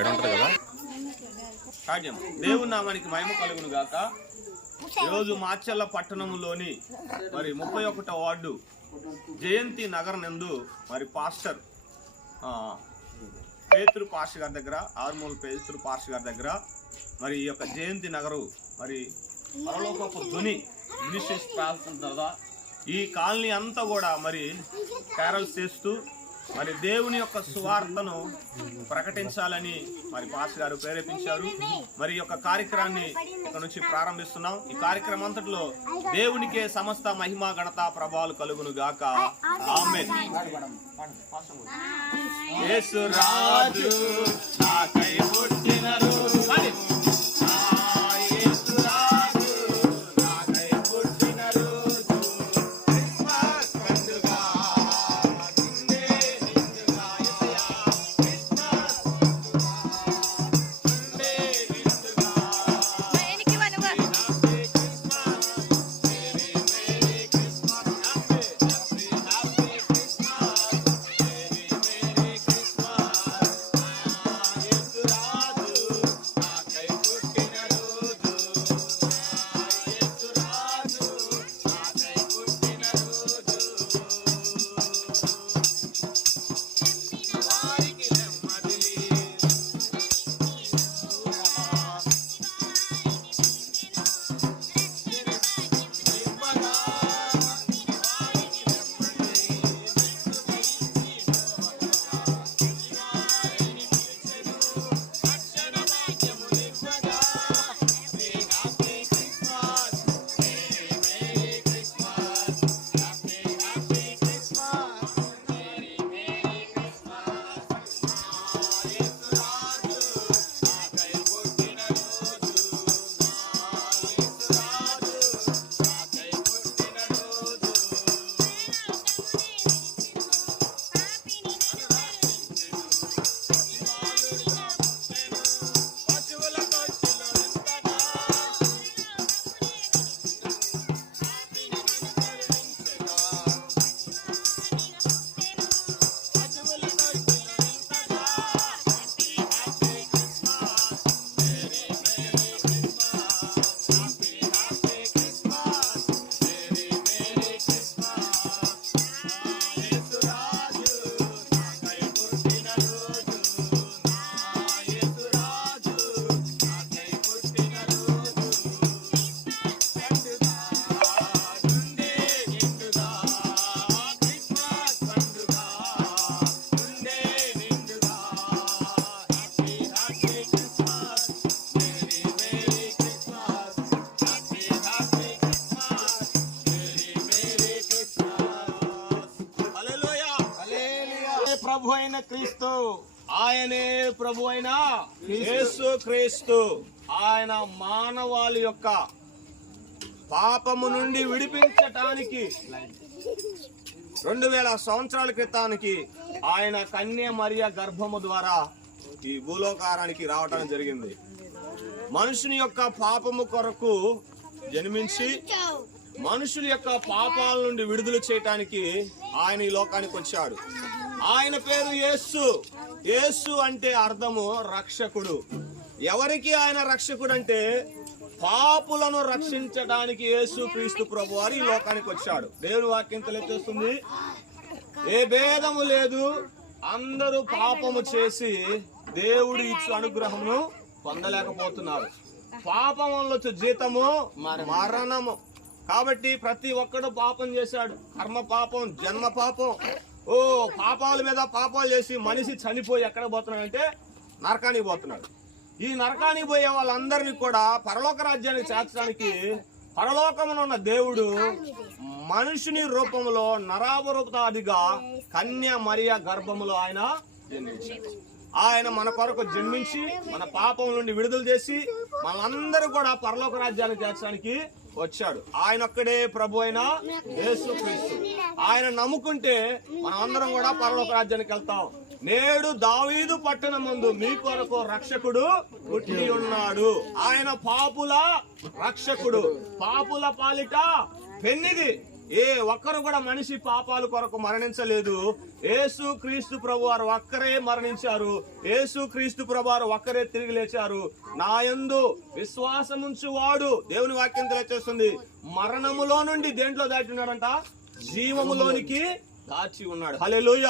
ఏడ ఉంటుంది కదా? సాధ్యం దేవుని నామానికి మహిమ కలుగును గాక. ఈరోజు మాచల్ల పట్టణంలోని మరి ముప్పై ఒకటో వార్డు జయంతి నగర్ నందు మరి పాస్టర్ పేతృ పేతురు పాస్టర్ గారి దగ్గర ఆర్మూల్ పేతురు పాస్టర్ గారి దగ్గర మరి ఈ యొక్క జయంతి నగరు మరి పరలోకపు ధ్వని మినిస్ట్రీస్ ప్రార్థన తర్వాత ఈ కాలనీ అంతా కూడా మరి క్యారల్స్ చేస్తూ మరి దేవుని యొక్క సువార్తను ప్రకటించాలని మరి పాస్ గారు ప్రేరేపించారు. మరి యొక్క కార్యక్రమాన్ని ఇక్కడ నుంచి ప్రారంభిస్తున్నాం. ఈ కార్యక్రమం అంతటిలో దేవునికే సమస్త మహిమ ఘనత ప్రభావాలు కలుగును గాక. యేసు రాజు నాకై పుట్టిన ప్రభు అయిన క్రీస్తు. ఆయనే ప్రభు అయిన యేసు క్రీస్తు ఆయన మానవాళి యొక్క పాపము నుండి విడిపించటానికి రెండు వేల సంవత్సరాల క్రితానికి ఆయన కన్య మరియ గర్భము ద్వారా ఈ భూలోకారానికి రావటం జరిగింది. మనుషుని యొక్క పాపము కొరకు జన్మించి మనుషుల యొక్క పాపాల నుండి విడుదల చేయటానికి ఆయన ఈ లోకానికి వచ్చాడు. ఆయన పేరు యేసు. యేసు అంటే అర్థము రక్షకుడు. ఎవరికి ఆయన రక్షకుడు అంటే పాపులను రక్షించడానికి యేసు క్రీస్తు ప్రభు వారు ఈ లోకానికి వచ్చాడు. దేవుని వాక్యం తెలియజేస్తుంది ఏ భేదము లేదు. అందరూ పాపము చేసి దేవుడు ఇచ్చు అనుగ్రహమును పొందలేకపోతున్నారు. పాపం వల్ల వచ్చే జీతము మరణము. కాబట్టి ప్రతి ఒక్కడు పాపం చేశాడు. కర్మ పాపం జన్మ పాపం. ఓ పాపాల మీద పాపాలు చేసి మనిషి చనిపోయి ఎక్కడ పోతున్నాడంటే నరకానికి పోతున్నాడు. ఈ నరకానికి పోయే వాళ్ళందరినీ కూడా పరలోక రాజ్యానికి చేర్చడానికి పరలోకమున ఉన్న దేవుడు మనుషుని రూపంలో నరావరూపతాదిగా కన్య మరియ గర్భములో ఆయన జన్మించాడు. ఆయన మన కొరకు జన్మించి మన పాపం నుండి విడుదల చేసి మనందరూ కూడా పరలోక రాజ్యాన్ని చేర్చడానికి వచ్చాడు. ఆయన ఒక్కడే ప్రభు అయిన యేసు క్రీస్తు ఆయన నమ్ముకుంటే మనం అందరం కూడా పరలోక రాజ్యానికి వెళ్తాం. నేడు దావీదు పట్టణం ముందు మీ కొరకు రక్షకుడు పుట్టి ఉన్నాడు. ఆయన పాపుల రక్షకుడు. పాపుల పాలిట పెన్నిది. ఏ ఒక్కరు కూడా మనిషి పాపాల కొరకు మరణించలేదు. ఏసు క్రీస్తు ప్రభు వారు ఒక్కరే మరణించారు. ఏసు క్రీస్తు ప్రభు వారు ఒక్కరే తిరిగి లేచారు. నా యందు విశ్వాసముంచు వాడు దేవుని వాక్యం తెలియచేస్తుంది. మరణములో నుండి దేంట్లో దాటినాడంట జీవములోనికి దాచి ఉన్నాడు. హల్లెలూయ.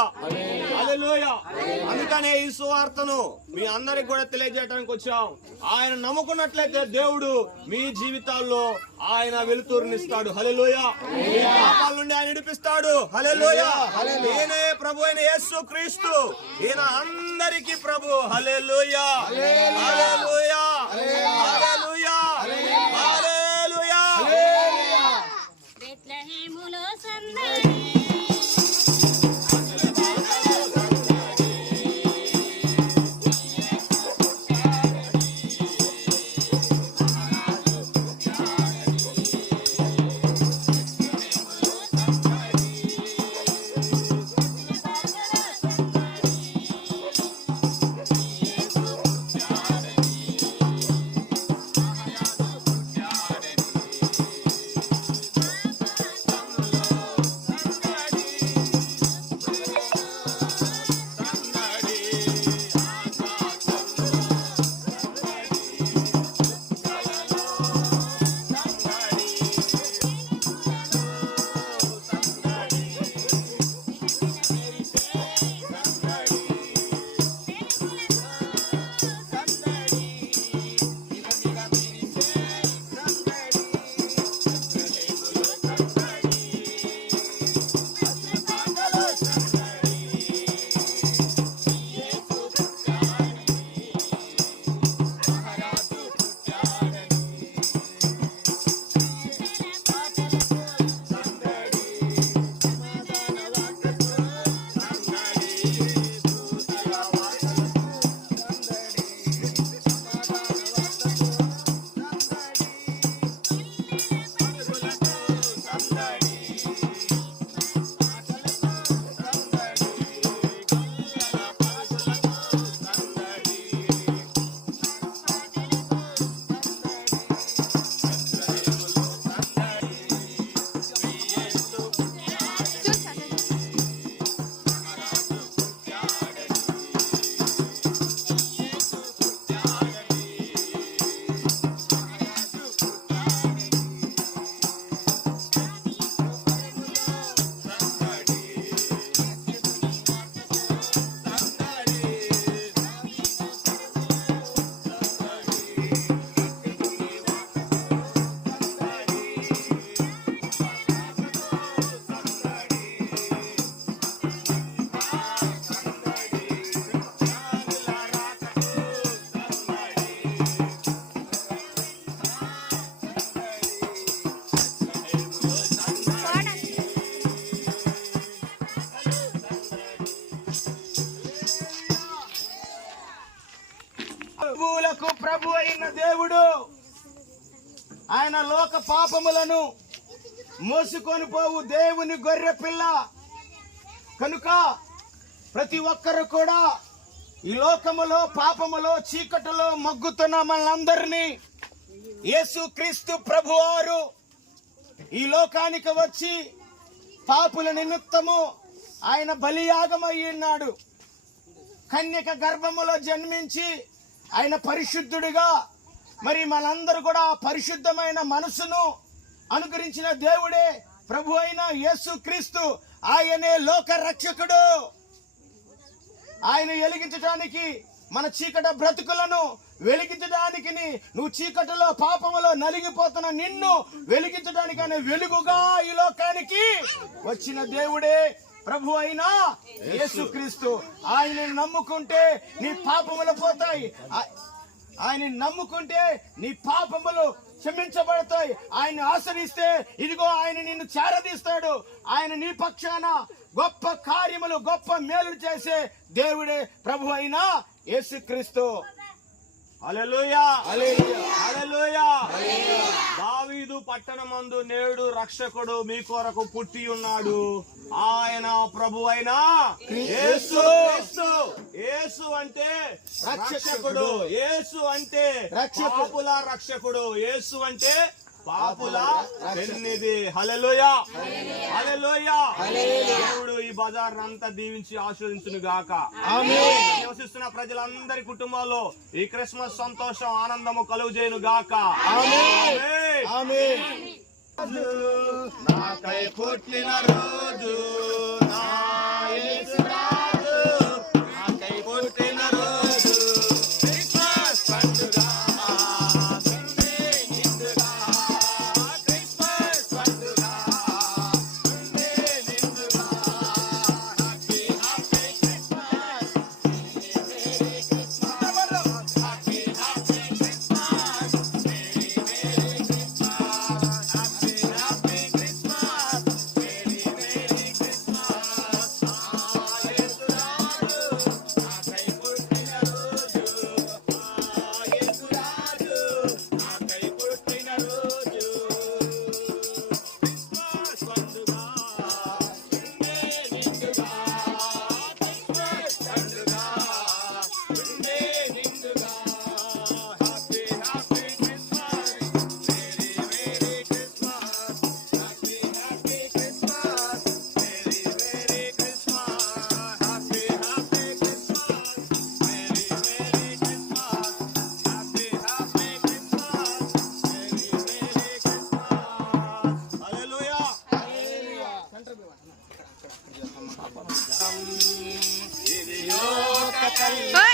అందుకనే ఈ సువార్తను మీ అందరికి కూడా తెలియజేయడానికి వచ్చాం ఆయన నమ్ముకున్నట్లయితే దేవుడు మీ జీవితాల్లో ఆయన వెలుతురునిస్తాడు. హల్లెలూయ. మీ పాపాల నుండి ఆయన విడిపిస్తాడు. హల్లెలూయ. ఈయనే ప్రభు అయిన యేసు క్రీస్తు. ఈయన అందరికీ ప్రభు. హల్లెలూయ. దేవుడు ఆయన లోక పాపములను మోసుకొని పోవు. దేవుని గొర్రె పిల్ల. కనుక ప్రతి ఒక్కరు కూడా ఈ లోకములో పాపములో చీకటిలో మగ్గుతున్న మనందరినీ యేసు క్రీస్తు ప్రభువారు ఈ లోకానికి వచ్చి పాపుల నిమిత్తము ఆయన బలియాగమయ్యున్నాడు ఉన్నాడు. కన్యక గర్భములో జన్మించి ఆయన పరిశుద్ధుడిగా మరి మనందరూ కూడా పరిశుద్ధమైన మనసును అనుగ్రహించిన దేవుడే ప్రభు అయిన యేసు క్రీస్తు. ఆయనే లోక రక్షకుడు. ఆయన వెలిగించడానికి మన చీకట బ్రతుకులను వెలిగించడానికి నువ్వు చీకటిలో పాపములో నలిగిపోతున్న నిన్ను వెలిగించడానికి ఆయన వెలుగుగా ఈ లోకానికి వచ్చిన దేవుడే ప్రభు అయినా యేసుక్రీస్తు. ఆయనని నమ్ముకుంటే నీ పాపములు పోతాయి. ఆయన నమ్ముకుంటే నీ పాపములు క్షమించబడతాయి. ఆయన ఆశ్రయిస్తే ఇదిగో ఆయన నిన్ను చేరదీస్తాడు. ఆయన నీ పక్షాన గొప్ప కార్యములు గొప్ప మేలు చేసే దేవుడే ప్రభు అయినా యేసుక్రీస్తు. దావీదు పట్టణమందు నేడు రక్షకుడు మీ కొరకు పుట్టి ఉన్నాడు. ఆయన ప్రభు అయిన యేసు అంటే రక్షకుడు. యేసు అంటే రక్షకుడు. పాపుల రక్షకుడు. యేసు అంటే పాపుల పెన్నిది హల్లెలూయ. హల్లెలూయ. దేవుడు ఈ బజార్ అంతా దీవించి ఆశీర్వదించును గాక. నివసిస్తున్న ప్రజలందరి కుటుంబాల్లో ఈ క్రిస్మస్ సంతోషం ఆనందము కలుగు చేయను గాక నాకై పుట్టిన రోజు. Hey!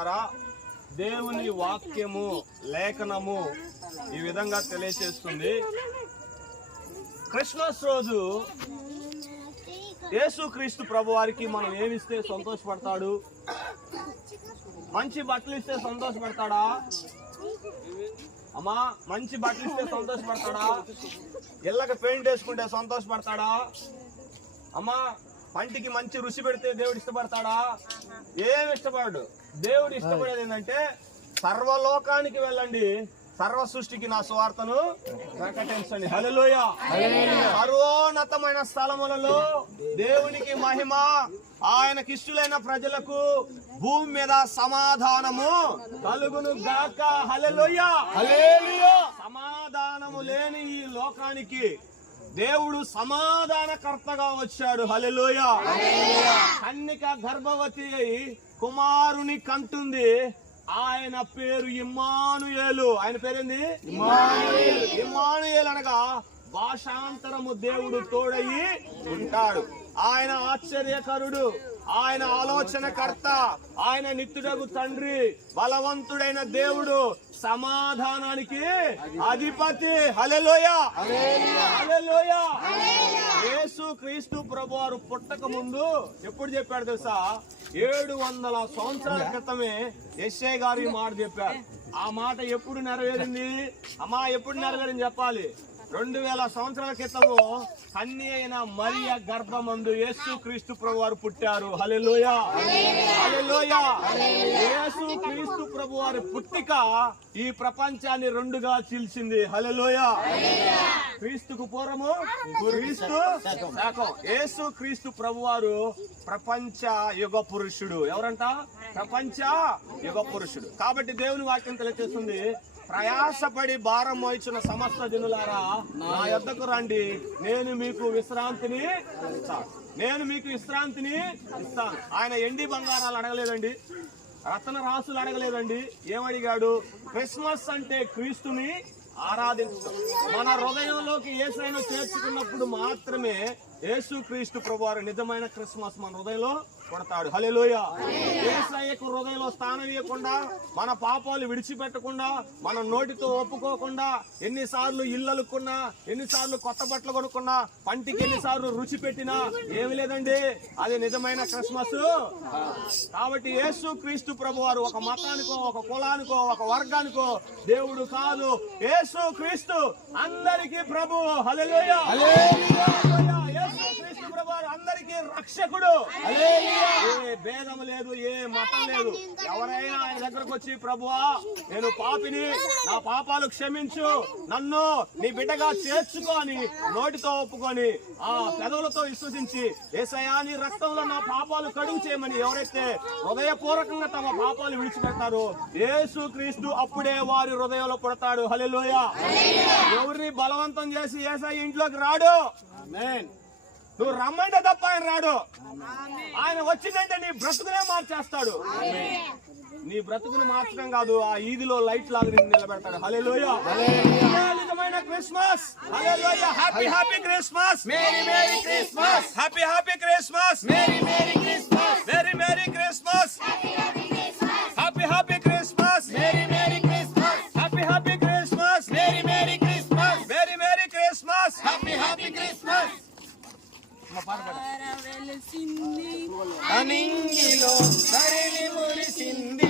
ప్రేమైన దేవుని వాక్యము లేఖనము ఈ విధంగా తెలియచేస్తుంది. క్రిస్మస్ రోజు యేసుక్రీస్తు ప్రభు వారికి మనం ఏమిస్తే సంతోషపడతాడు? మంచి బట్టలు ఇస్తే సంతోషపడతాడా? అమ్మా మంచి బట్టలు ఇస్తే సంతోషపడతాడా? ఇళ్ళకి పెయింట్ వేసుకుంటే సంతోషపడతాడా? అమ్మా పంటికి మంచి రుచి పెడితే దేవుడు ఇష్టపడతాడా? ఏం ఇష్టపడు దేవుడు ఇష్టపడేది ఏంటంటే సర్వలోకానికి వెళ్ళండి. సర్వ సృష్టికి నా సువార్తను ప్రకటించండి. హలోయ సర్వోన్నతమైన స్థలములలో దేవునికి మహిమ ఆయనకి ఇష్టలైన ప్రజలకు భూమి మీద సమాధానము కలుగును గాక. హల్లెలూయా. సమాధానము లేని ఈ లోకానికి దేవుడు సమాధానకర్తగా వచ్చాడు. హల్లెలూయా. కన్నిక గర్భవతి అయి కుమారుని కంటుంది. ఆయన పేరు ఇమ్మానుయేలు. ఆయన పేరేంది? ఇమ్మానుయేలు. ఇమ్మానుయేలు అనగా భాషాంతరము దేవుడు తోడయి ఉంటాడు. ఆయన ఆశ్చర్యకరుడు. ఆయన ఆలోచనకర్త ఆయన నిత్యుడగు తండ్రి బలవంతుడైన దేవుడు సమాధానానికి అధిపతి. హలెలోయ హలెలోయ యేసు క్రీస్తు ప్రభు వారు పుట్టక ముందు ఎప్పుడు చెప్పాడు తెలుసా? ఏడు వందల సంవత్సరాల క్రితమే ఎస్ఐ గారు ఈ మాట చెప్పారు. ఆ మాట ఎప్పుడు నెరవేరింది? అమ్మా ఎప్పుడు నెరవేరింది చెప్పాలి? రెండు వేల సంవత్సరాల క్రితము కన్య అయిన మరియ గర్భమందు యేసు క్రీస్తు ప్రభు వారు పుట్టారు. హలెలోయ హల్లెలూయ. యేసు క్రీస్తు ప్రభు వారి పుట్టిక ఈ ప్రపంచాన్ని రెండుగా చీల్చింది. హలెలోయ క్రీస్తుకు పూర్వము క్రీస్తు శాఖం. యేసు క్రీస్తు ప్రభు వారు ప్రపంచ యుగ పురుషుడు. ఎవరంట? ప్రపంచ యుగ పురుషుడు. కాబట్టి దేవుని వాక్యం తెలియజేస్తుంది ప్రయాసపడి భారం మోయించిన సమస్త జనులారా నా యొద్దకు రండి. నేను మీకు విశ్రాంతిని నేను మీకు విశ్రాంతిని ఇస్తాను ఆయన ఎండి బంగారాలు అడగలేదండి. రతన రాసులు అడగలేదండి. ఏమడిగాడు? క్రిస్మస్ అంటే క్రీస్తుని ఆరాధించడం. మన హృదయంలోకి ఏసైనా చేర్చుకున్నప్పుడు మాత్రమే యేసు క్రీస్తు ప్రభు నిజమైన క్రిస్మస్ మన హృదయంలో కొడతాడు. హల్లెలూయ. ఏసయ్యకు హృదయంలో స్థానం ఇవ్వకుండా మన పాపాలు విడిచిపెట్టకుండా మన నోటితో ఒప్పుకోకుండా ఎన్నిసార్లు ఇల్లలుకున్నా ఎన్నిసార్లు కొత్త బట్టలు కొనుక్కున్నా పంటికి ఎన్నిసార్లు రుచి పెట్టినా ఏమి లేదండి. అది నిజమైన క్రిస్మస్. కాబట్టి యేసు క్రీస్తు ప్రభు వారు ఒక మతానికో ఒక కులానికో ఒక వర్గానికో దేవుడు కాదు. యేసు క్రీస్తు అందరికీ ప్రభు. హల్లెలూయా. యేసు అందరికీ రక్షకుడు. ఏ భేదం లేదు ఏ మతం లేదు. ఎవరైనా ఆయన దగ్గరకు వచ్చి ప్రభువా నేను పాపిని నా పాపాలు క్షమించు. నన్ను నీ బిడ్డగా చేర్చుకో అని నోటితో ఒప్పుకొని ఆ పెదవులతో విశ్వసించి ఏసయా నీ రక్తంలో నా పాపాలు కడుగు చేయమని ఎవరైతే హృదయపూర్వకంగా తమ పాపాలు విడిచిపెడతారో యేసు క్రీస్తు అప్పుడే వారి హృదయంలో పుడతాడు. హల్లెలూయ. ఎవరిని బలవంతం చేసి ఏసై ఇంట్లోకి రాడు. నువ్వు రమ్మంటే తప్ప ఆయన రాడు. ఆయన వచ్చిందంటే నీ బ్రతుకునే మార్చేస్తాడు. నీ బ్రతుకుని మార్చడం కాదు ఆ ఈదిలో లైట్ లాగా నిన్ను నిలబెడతాడు. హల్లెలూయ. ఇదే నిజమైన Christmas? Hallelujah. Happy happy Christmas merry merry Christmas happy happy Christmas merry merry వెలిసింది. అనింగిలో సరిని మురిసింది.